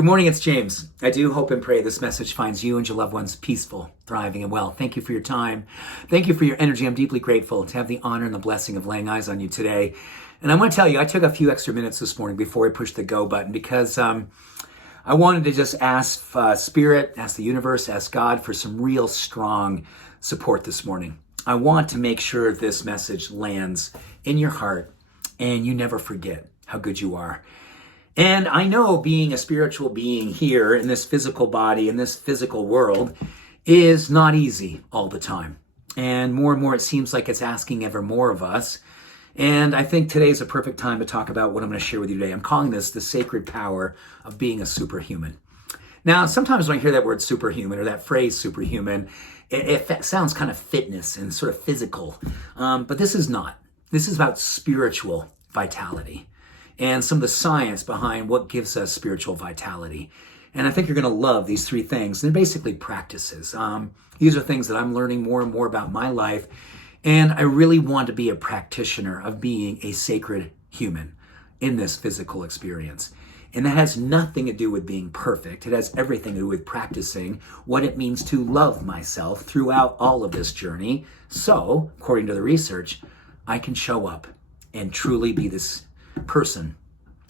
Good morning, it's James. I do hope and pray this message finds you and your loved ones peaceful, thriving, and well. Thank you for your time. Thank you for your energy. I'm deeply grateful to have the honor and the blessing of laying eyes on you today. And I'm going to tell you, I took a few extra minutes this morning before I pushed the go button because I wanted to just ask Spirit, ask the universe, ask God for some real strong support this morning. I want to make sure this message lands in your heart and you never forget how good you are. And I know being a spiritual being here in this physical body, in this physical world, is not easy all the time. And more it seems like it's asking ever more of us. And I think today is a perfect time to talk about what I'm going to share with you today. I'm calling this the sacred power of being a superhuman. Now, sometimes when I hear that word superhuman or that phrase superhuman, it sounds kind of fitness and sort of physical. But this is not. This is about spiritual vitality and some of the science behind what gives us spiritual vitality. And I think you're going to love these three things. They're basically practices. These are things that I'm learning more and more about my life. And I really want to be a practitioner of being a sacred human in this physical experience. And that has nothing to do with being perfect. It has everything to do with practicing what it means to love myself throughout all of this journey. So, according to the research, I can show up and truly be this person,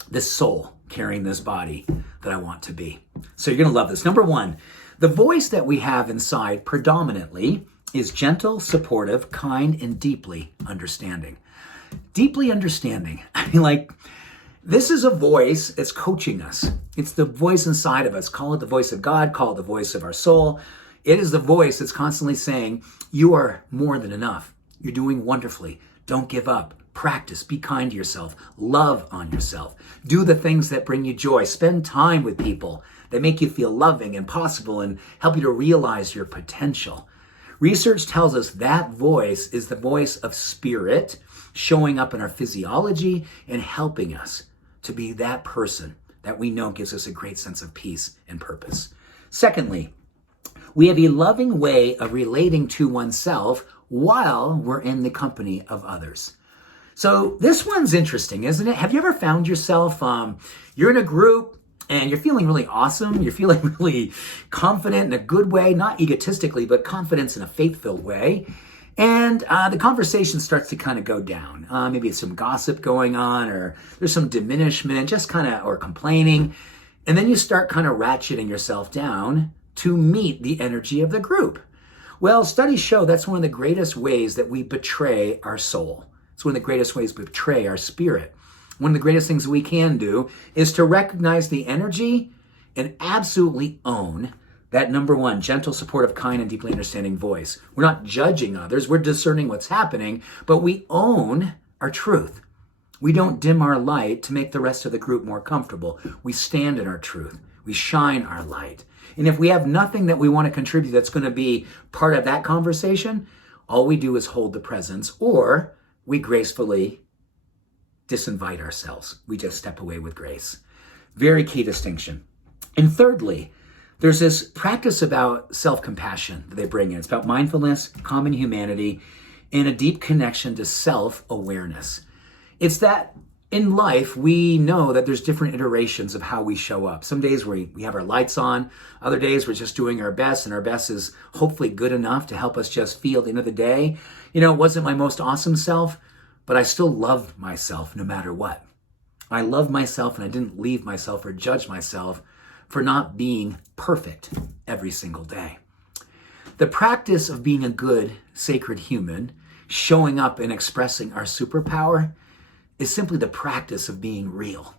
this soul carrying this body that I want to be. So you're going to love this. Number one, the voice that we have inside predominantly is gentle, supportive, kind, and deeply understanding. Deeply understanding. I mean, this is a voice that's coaching us. It's the voice inside of us. Call it the voice of God, call it the voice of our soul. It is the voice that's constantly saying, you are more than enough. You're doing wonderfully. Don't give up. Practice, be kind to yourself, love on yourself, do the things that bring you joy, spend time with people that make you feel loving and possible and help you to realize your potential. Research tells us that voice is the voice of spirit showing up in our physiology and helping us to be that person that we know gives us a great sense of peace and purpose. Secondly, we have a loving way of relating to oneself while we're in the company of others. So this one's interesting, isn't it? Have you ever found yourself, you're in a group and you're feeling really awesome. You're feeling really confident in a good way, not egotistically, but confidence in a faith-filled way. And the conversation starts to kind of go down. Maybe it's some gossip going on or there's some diminishment, or complaining. And then you start kind of ratcheting yourself down to meet the energy of the group. Well, studies show that's one of the greatest ways that we betray our soul. It's one of the greatest ways we betray our spirit. One of the greatest things we can do is to recognize the energy and absolutely own that number one, gentle, supportive, kind, and deeply understanding voice. We're not judging others. We're discerning what's happening, but we own our truth. We don't dim our light to make the rest of the group more comfortable. We stand in our truth. We shine our light. And if we have nothing that we want to contribute that's going to be part of that conversation, all we do is hold the presence, or we gracefully disinvite ourselves. We just step away with grace. Very key distinction. And thirdly, there's this practice about self-compassion that they bring in. It's about mindfulness, common humanity, and a deep connection to self-awareness. It's that in life, we know that there's different iterations of how we show up. Some days we have our lights on. Other days we're just doing our best, and our best is hopefully good enough to help us just feel at the end of the day. It wasn't my most awesome self, but I still love myself no matter what. I love myself, and I didn't leave myself or judge myself for not being perfect every single day. The practice of being a good, sacred human, showing up and expressing our superpower, is simply the practice of being real,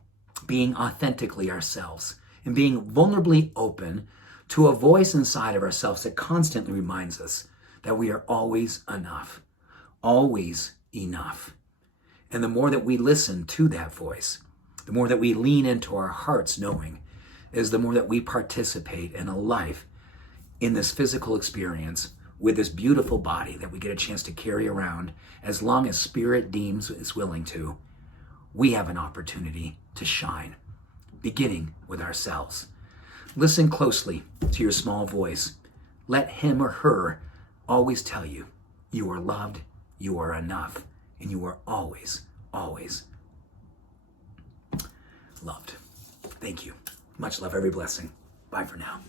being authentically ourselves, and being vulnerably open to a voice inside of ourselves that constantly reminds us that we are always enough, always enough. And the more that we listen to that voice, the more that we lean into our hearts knowing, is the more that we participate in a life in this physical experience with this beautiful body that we get a chance to carry around as long as spirit deems is willing to. We have an opportunity to shine, beginning with ourselves. Listen closely to your small voice. Let him or her always tell you, you are loved, you are enough, and you are always, always loved. Thank you. Much love, every blessing. Bye for now.